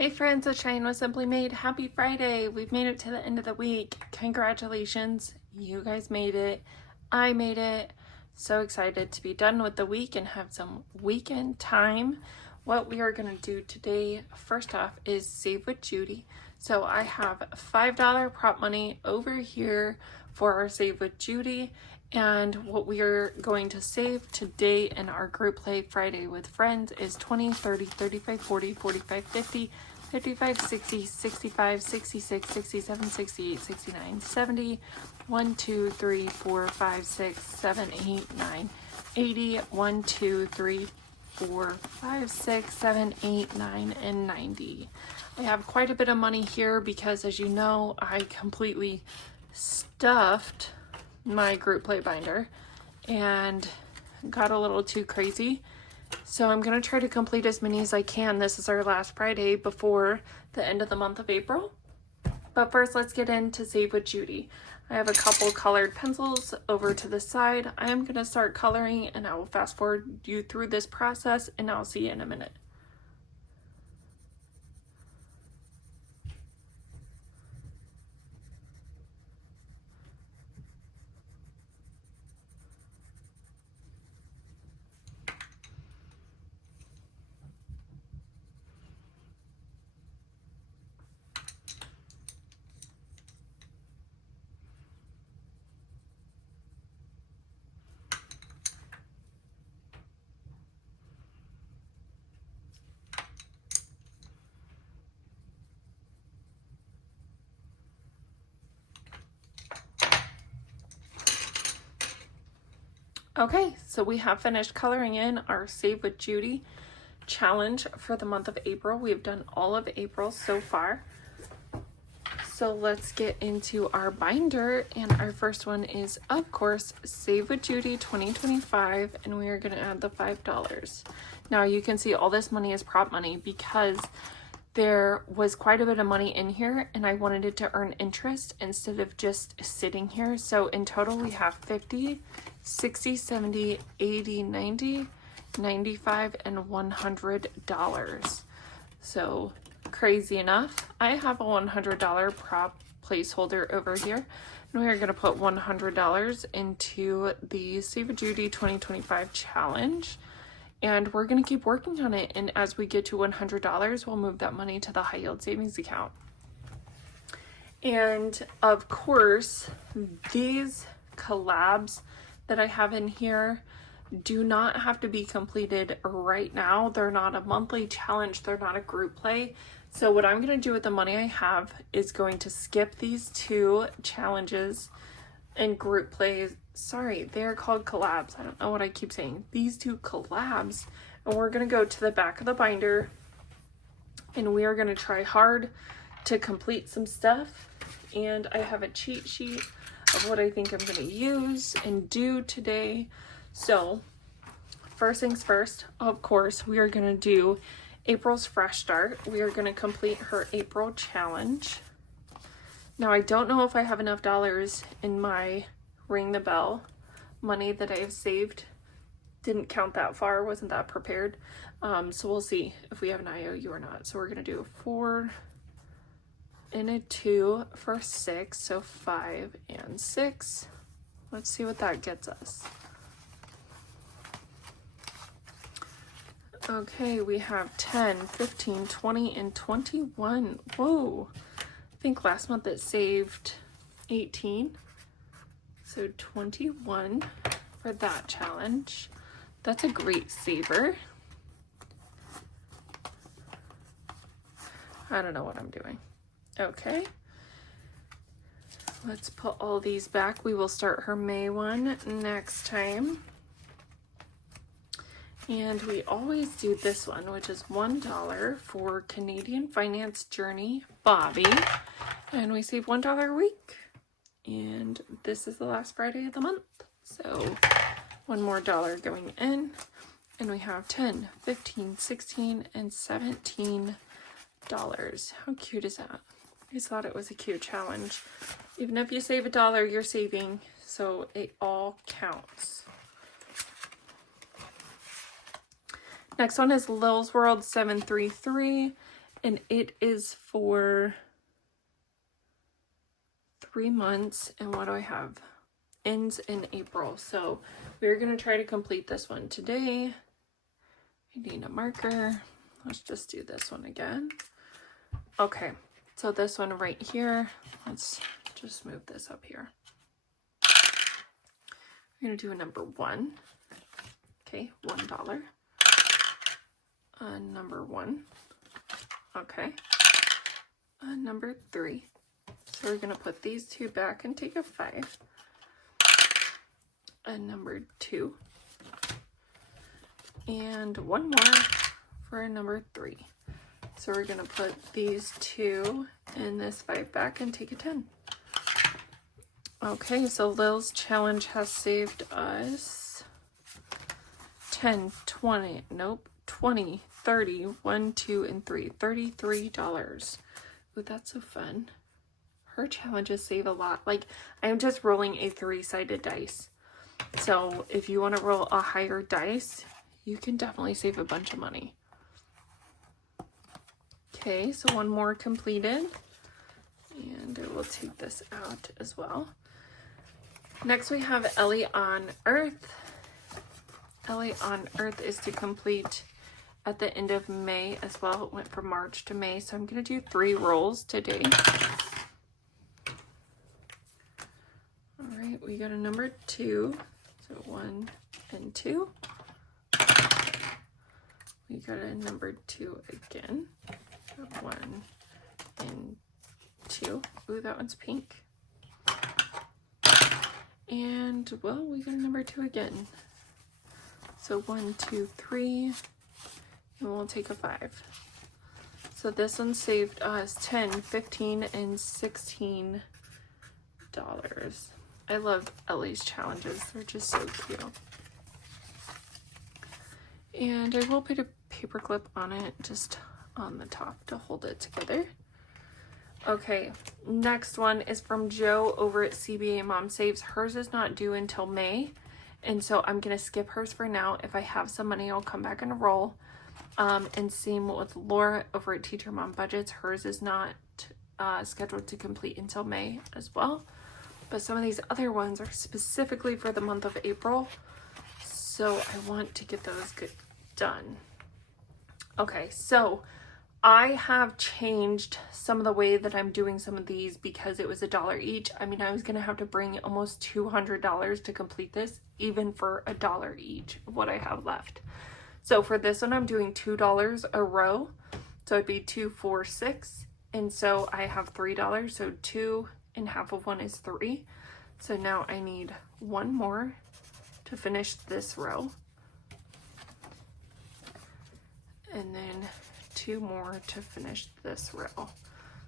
Hey friends, it's Cheyenne with Simply Made. Happy Friday. We've made it to the end of the week. Congratulations. You guys made it. I made it. So excited to be done with the week and have some weekend time. What we are going to do today, first off, is save with Judy. So I have $5 prop money over here for our Save with Judy. And what we are going to save today in our group play Friday with friends is 20, 30, 35, 40, 45, 50, 55, 60, 65, 66, 67, 68, 69, 70, 1, 2, 3, 4, 5, 6, 7, 8, 9, 80, 1, 2, 3, 4, 5, 6, 7, 8, 9, and 90. I have quite a bit of money here because, as you know, I completely stuffed my group play binder and got a little too crazy. So I'm going to try to complete as many as I can. This is our last Friday before the end of the month of April. But first, let's get into Save with Judy. I have a couple colored pencils over to the side. I am going to start coloring and I will fast forward you through this process and I'll see you in a minute. Okay, so we have finished coloring in our Save with Judy challenge for the month of April. We've done all of April so far. So let's get into our binder, and our first one is, of course, Save with Judy 2025, and we are going to add the $5. Now you can see all this money is prop money because there was quite a bit of money in here and I wanted it to earn interest instead of just sitting here. So in total we have 50, 60, 70, 80, 90, 95, and $100. So crazy enough, I have a $100 prop placeholder over here, and we are going to put $100 into the Save with Judy 2025 challenge, and we're going to keep working on it, and as we get to $100 we'll move that money to the high yield savings account. And of course, these collabs that I have in here do not have to be completed right now. They're not a monthly challenge, they're not a group play. So what I'm going to do with the money I have is going to skip these two challenges and group plays. Sorry, they're called collabs. I don't know what I keep saying. These two collabs, and we're going to go to the back of the binder and we are going to try hard to complete some stuff. And I have a cheat sheet of what I think I'm going to use and do today. So first things first, of course, we are going to do April's fresh start. We are going to complete her April challenge. Now I don't know if I have enough dollars in my ring the bell money that I have saved. Didn't count that far, wasn't that prepared. So we'll see if we have an IOU or not. So we're going to do a 4 and a 2 for 6, so 5 and 6. Let's see what that gets us. Okay, we have 10, 15, 20, and 21. Whoa, I think last month it saved 18. So 21 for that challenge. That's a great saver. I don't know what I'm doing. Okay. Let's put all these back. We will start her May one next time. And we always do this one, which is $1 for Canadian Finance Journey Bobby. And we save $1 a week. And this is the last Friday of the month. So one more dollar going in. And we have 10, 15, 16, and $17. How cute is that? I just thought it was a cute challenge. Even if you save $1, you're saving. So it all counts. Next one is Lil's World 733, and it is for 3 months. And what do I have? Ends in April. So we're going to try to complete this one today. I need a marker. Let's just do this one again. Okay, so this one right here, let's just move this up here. We're going to do a number 1. Okay, $1. Number 1. Okay. Number 3. So we're going to put these 2 back and take a 5. Number 2. And one more for number 3. So we're going to put these 2 and this 5 back and take a 10. Okay, so Lil's challenge has saved us 10, 20, nope, 20, 30, 1, 2, and 3, $33. Ooh, that's so fun. Her challenges save a lot. Like, I'm just rolling a 3-sided dice. So if you want to roll a higher dice, you can definitely save a bunch of money. Okay, so one more completed. And I will take this out as well. Next we have Ellie on Earth. Ellie on Earth is to complete at the end of May as well. It went from March to May, so I'm going to do 3 rolls today. All right, we got a number 2, so 1 and 2. We got a number 2 again, so 1 and 2. Ooh, that one's pink. And, well, we got a number 2 again. So 1, 2, 3, and we'll take a 5. So this one saved us $10, $15, and $16. I love Ellie's challenges. They're just so cute. And I will put a paper clip on it, just on the top to hold it together. Okay, next one is from Joe over at CBA Mom Saves. Hers is not due until May, and so I'm going to skip hers for now. If I have some money, I'll come back and roll. And same with Laura over at Teacher Mom Budgets. Hers is not scheduled to complete until May as well. But some of these other ones are specifically for the month of April, so I want to get those done. Okay, so I have changed some of the way that I'm doing some of these because it was $1 each. I mean, I was going to have to bring almost $200 to complete this, even for $1 each of what I have left. So for this one, I'm doing $2 a row. So it'd be 2, 4, 6. And so I have $3. So 2 and half of 1 is 3. So now I need 1 more to finish this row. And then 2 more to finish this row.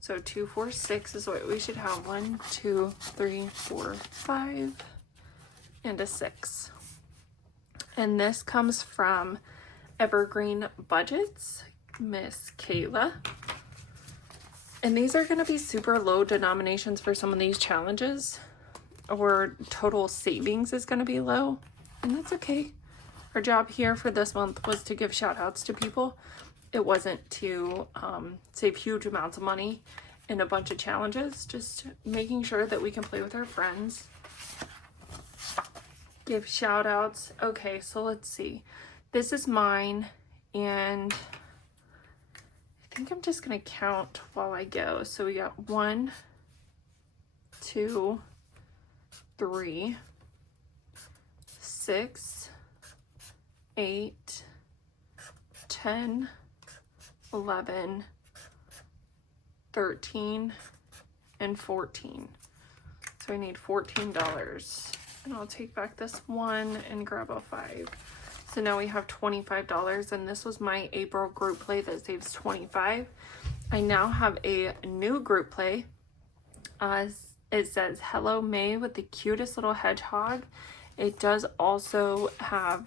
So 2, 4, 6 is what we should have. 1, 2, 3, 4, 5, and a 6. And this comes from Evergreen Budgets, Miss Kayla. And these are going to be super low denominations for some of these challenges, or total savings is going to be low, and that's okay. Our job here for this month was to give shout outs to people. It wasn't to save huge amounts of money in a bunch of challenges, just making sure that we can play with our friends. Give shout outs. Okay, so let's see. This is mine, and I think I'm just going to count while I go. So we got 1, 2, 3, 6, 8, 10, 11, 13, and 14. So I need $14. And I'll take back this 1 and grab a 5. So now we have $25, and this was my April group play that saves $25. I now have a new group play. It says Hello May with the cutest little hedgehog. It does also have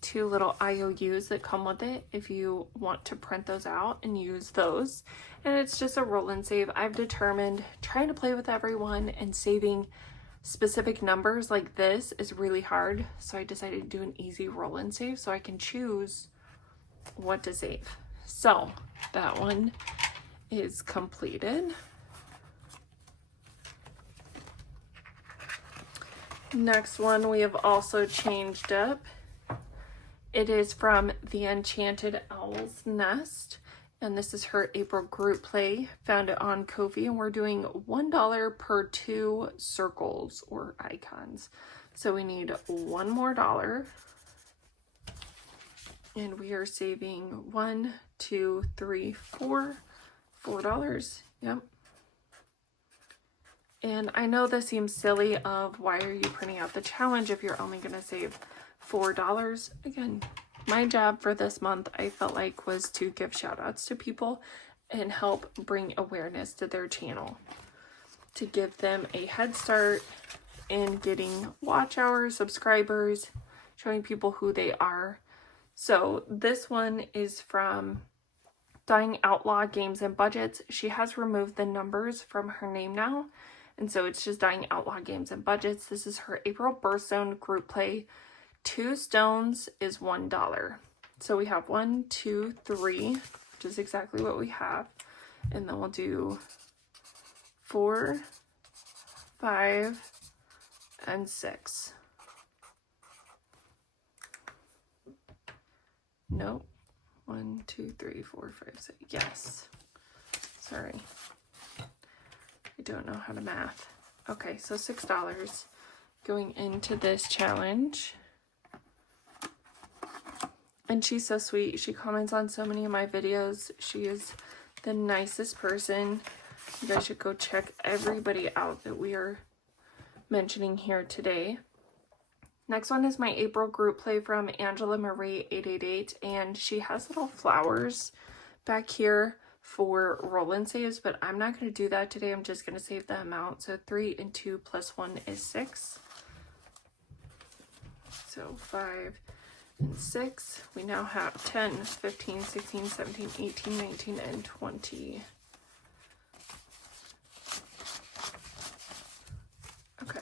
2 little IOUs that come with it if you want to print those out and use those. And it's just a roll and save. I've determined trying to play with everyone and saving specific numbers like this is really hard, so I decided to do an easy roll and save so I can choose what to save. So that one is completed. Next one we have also changed up. It is from The Enchanted Owl's Nest, and this is her April group play. Found it on Ko-fi, and we're doing $1 per 2 circles or icons. So we need one more dollar, and we are saving $1, $2, $3, $4. Yep. And I know this seems silly of why are you printing out the challenge if you're only going to save $4. Again, my job for this month, I felt like, was to give shout outs to people and help bring awareness to their channel, to give them a head start in getting watch hours, subscribers, showing people who they are. So this one is from Dying Outlaw Games and Budgets. She has removed the numbers from her name now, and so it's just Dying Outlaw Games and Budgets. This is her April Birthstone group play. 2 stones is $1. So we have 1, 2, 3, which is exactly what we have. And then we'll do 4, 5, and 6. Nope. 1, 2, 3, 4, 5, 6. Yes. Sorry. I don't know how to math. Okay, so $6 going into this challenge. And she's so sweet. She comments on so many of my videos. She is the nicest person. You guys should go check everybody out that we are mentioning here today. Next one is my April group play from Angela Marie 888, and she has little flowers back here for roll and saves, but I'm not going to do that today. I'm just going to save the amount. So 3 and 2 plus 1 is 6. So 5 and 6. We now have 10, 15, 16, 17, 18, 19, and 20. Okay.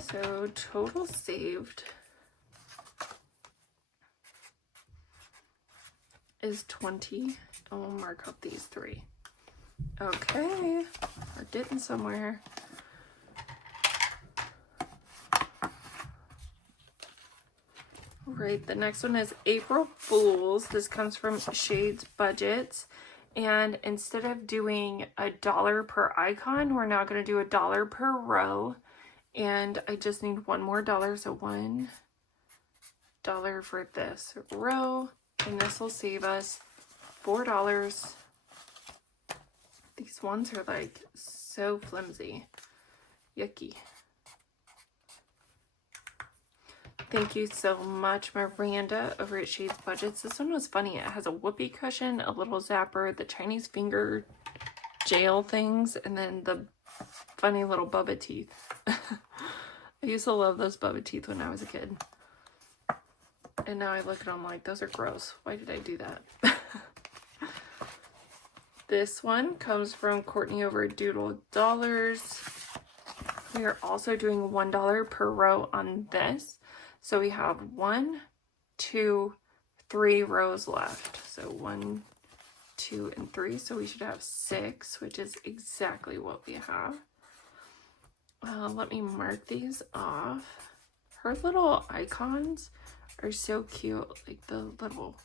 So total saved is 20, and we'll mark up these 3. Okay, we're getting somewhere. Right, the next one is April Fools. This comes from Shades Budgets, and instead of doing $1 per icon, we're now going to do $1 per row, and I just need one more dollar, so $1 for this row, and this will save us $4. These ones are like so flimsy. Yucky. Thank you so much, Miranda, over at Shades Budgets. This one was funny. It has a whoopee cushion, a little zapper, the Chinese finger jail things, and then the funny little Bubba teeth. I used to love those Bubba teeth when I was a kid. And now I look at them like, those are gross. Why did I do that? This one comes from Courtney over at Doodle Dollars. We are also doing $1 per row on this. So we have 1, 2, 3 rows left. So 1, 2, and 3. So we should have 6, which is exactly what we have. Let me mark these off. Her little icons are so cute. Like the little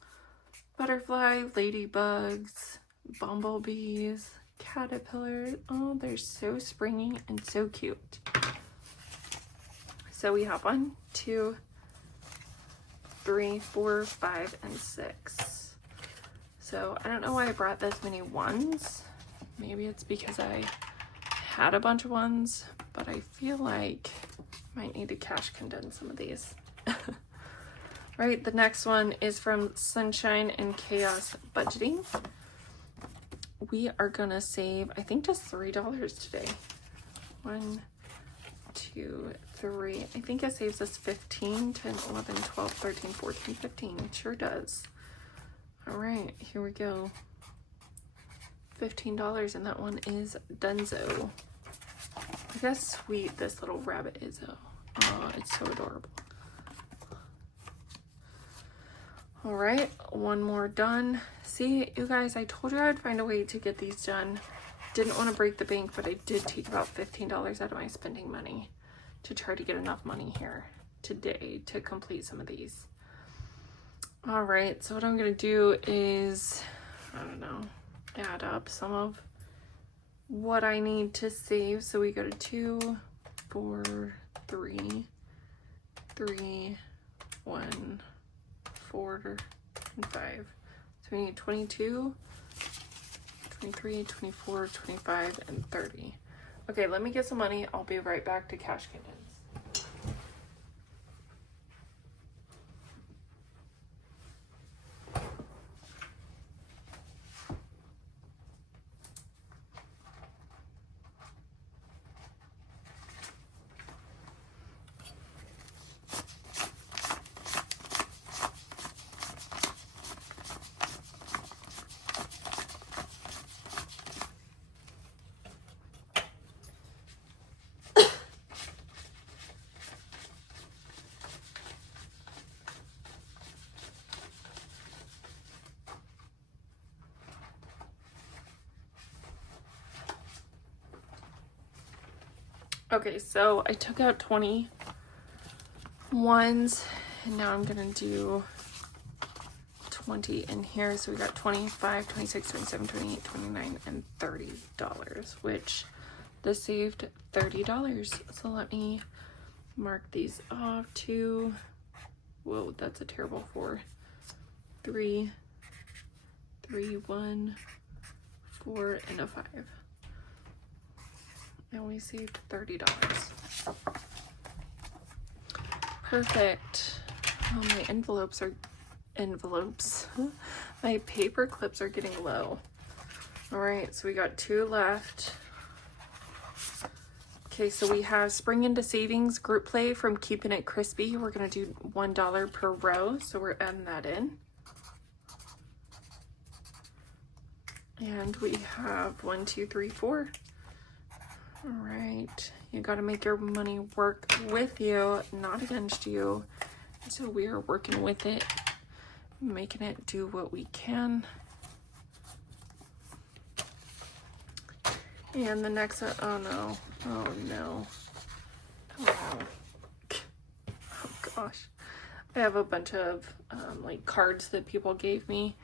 butterfly, ladybugs, bumblebees, caterpillars. Oh, they're so springy and so cute. So we have 1, 2, 3, 4, 5, and 6. So I don't know why I brought this many ones. Maybe it's because I had a bunch of ones, but I feel like I might need to cash condense some of these. Right, the next one is from Sunshine and Chaos Budgeting. We are gonna save, I think, just $3 today. 1, 2, 3. I think it saves us 15, 10, 11, 12, 13, 14, 15. It sure does. All right, here we go. $15, and that one is Dunzo. Look how sweet this little rabbit is, though. Oh, it's so adorable. All right, one more done. See, you guys, I told you I'd find a way to get these done. Didn't want to break the bank, but I did take about $15 out of my spending money to try to get enough money here today to complete some of these. All right, so what I'm gonna do is, I don't know, add up some of what I need to save. So we go to 2, 4, 3, 3, 1, 4, and 5. So we need 22, 23, 24, 25, and 30. Okay, let me get some money. I'll be right back to Cash Kittens. Okay, so I took out 20 ones, and now I'm gonna do 20 in here. So we got 25, 26, 27, 28, 29, and $30, which this saved $30. So let me mark these off. 2, whoa, that's a terrible 4, 3, 3, 1, 4, and a 5. And we saved $30. Perfect. Oh, my envelopes. My paper clips are getting low. All right, so we got 2 left. Okay, so we have Spring into Savings group play from Keeping It Crispy. We're gonna do $1 per row, so we're adding that in. And we have 1, 2, 3, 4. All right, you got to make your money work with you, not against you. So we are working with it, making it do what we can. And the next one, oh no, oh no, oh no, oh gosh. I have a bunch of like cards that people gave me,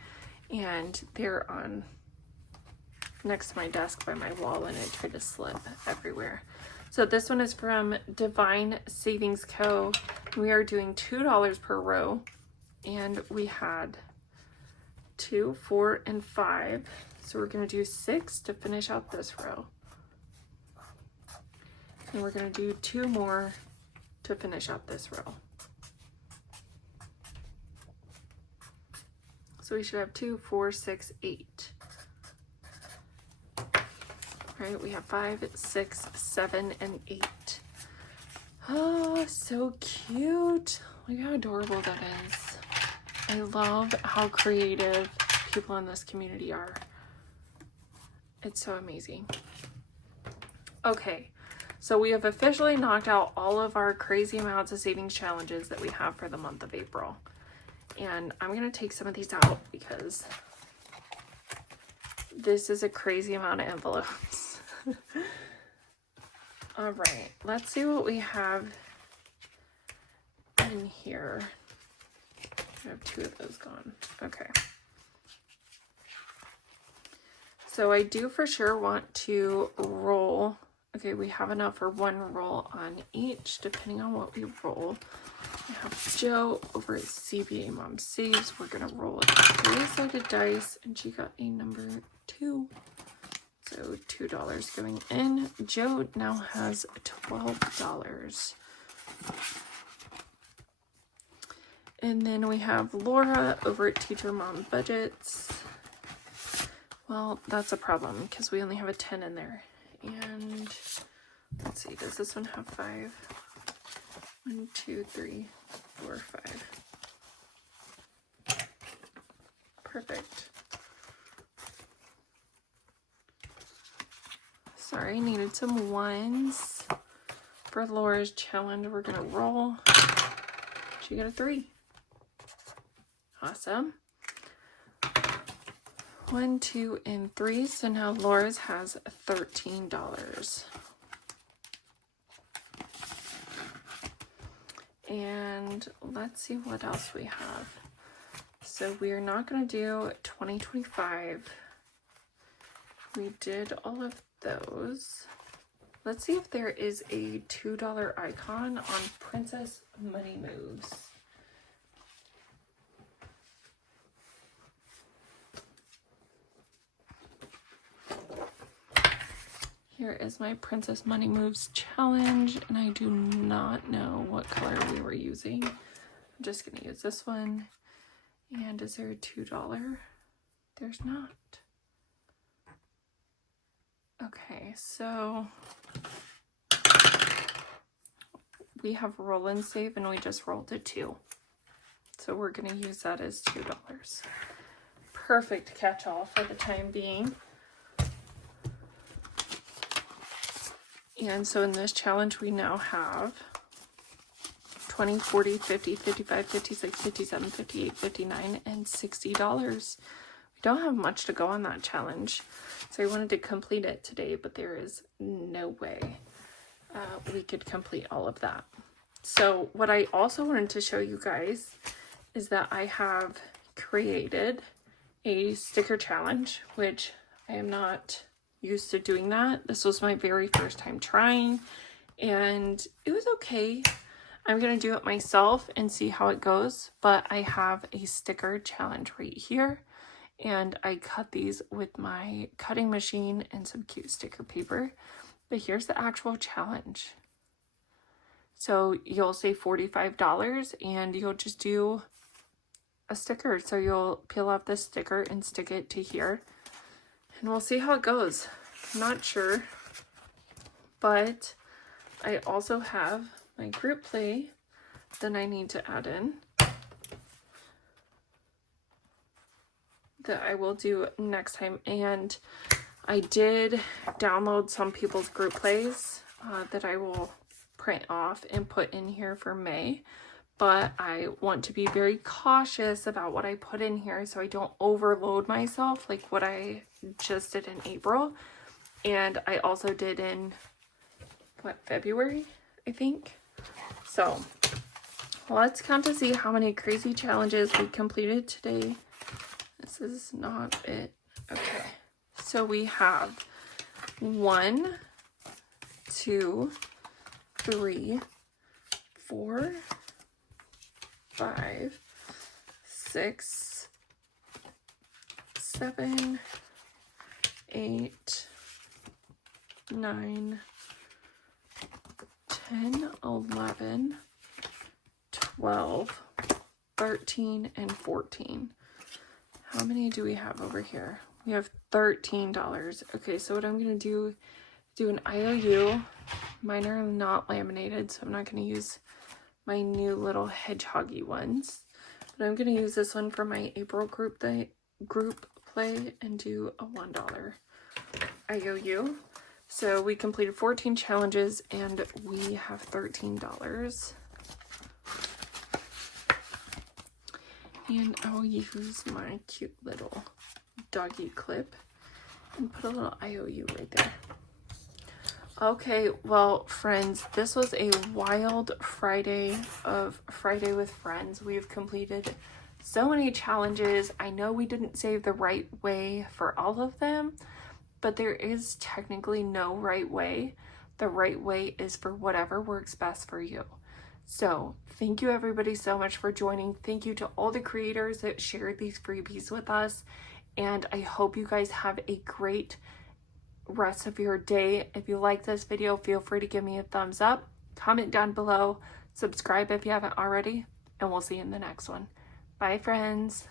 and they're on next to my desk by my wall, and it tried to slip everywhere. So this one is from Divine Savings Co. We are doing $2 per row, and we had 2, 4, and 5. So we're gonna do 6 to finish out this row. And we're gonna do 2 more to finish out this row. So we should have 2, 4, 6, 8. Right, we have 5, 6, 7, and 8. Oh, so cute. Look how adorable that is. I love how creative people in this community are. It's so amazing. Okay, so we have officially knocked out all of our crazy amounts of savings challenges that we have for the month of April. And I'm gonna take some of these out because this is a crazy amount of envelopes. All right, let's see what we have in here. I have 2 of those gone. Okay. So I do for sure want to roll. Okay, we have enough for 1 roll on each, depending on what we roll. I have Joe over at CBA Mom Saves. We're gonna roll a 3-sided dice, and she got a number 2. So $2 going in. Joe now has $12. And then we have Laura over at Teacher Mom Budgets. Well, that's a problem because we only have a 10 in there. And let's see, does this one have 5? 1, 2, 3, 4, 5. Perfect. Sorry, needed some 1s. For Laura's challenge, we're gonna roll. She got a 3. Awesome. 1, 2, and 3. So now Laura's has $13. And let's see what else we have. So we are not going to do 2025. We did all of those. Let's see if there is a $2 icon on Princess Money Moves. Here is my Princess Money Moves challenge, and I do not know what color we were using. I'm just going to use this one. And is there a $2? There's not. Okay, so we have roll and save, and we just rolled a 2. So we're going to use that as $2. Perfect catch-all for the time being. And so in this challenge, we now have 20, 40, 50, 55, 56, 57, 58, 59, and $60. We don't have much to go on that challenge. So I wanted to complete it today, but there is no way we could complete all of that. So what I also wanted to show you guys is that I have created a sticker challenge, which I am not used to doing that. This was my very first time trying, and it was okay. I'm gonna do it myself and see how it goes, but I have a sticker challenge right here, and I cut these with my cutting machine and some cute sticker paper. But here's the actual challenge. So you'll say $45 and you'll just do a sticker. So you'll peel off this sticker and stick it to here, and we'll see how it goes. I'm not sure, but I also have my group play that I need to add in that I will do next time. And I did download some people's group plays that I will print off and put in here for May. But I want to be very cautious about what I put in here so I don't overload myself like what I just did in April. And I also did in, February, I think. So let's count to see how many crazy challenges we completed today. This is not it. Okay. So we have 1, 2, 3, 4, 5, 6, 7, 8, 9, 10, 11, 12, 13, and 14. How many do we have over here? We have $13. Okay, so what I'm going to do an IOU. Mine are not laminated, so I'm not going to use my new little hedgehoggy ones. But I'm going to use this one for my April group play and do a $1 IOU. So we completed 14 challenges and we have $13. And I'll use my cute little doggy clip and put a little IOU right there. Okay, well, friends, this was a wild Friday of Friday with Friends. We've completed so many challenges. I know we didn't save the right way for all of them, but there is technically no right way. The right way is for whatever works best for you. So thank you everybody so much for joining. Thank you to all the creators that shared these freebies with us. And I hope you guys have a great rest of your day. If you like this video, feel free to give me a thumbs up, comment down below, subscribe if you haven't already, and we'll see you in the next one. Bye, friends.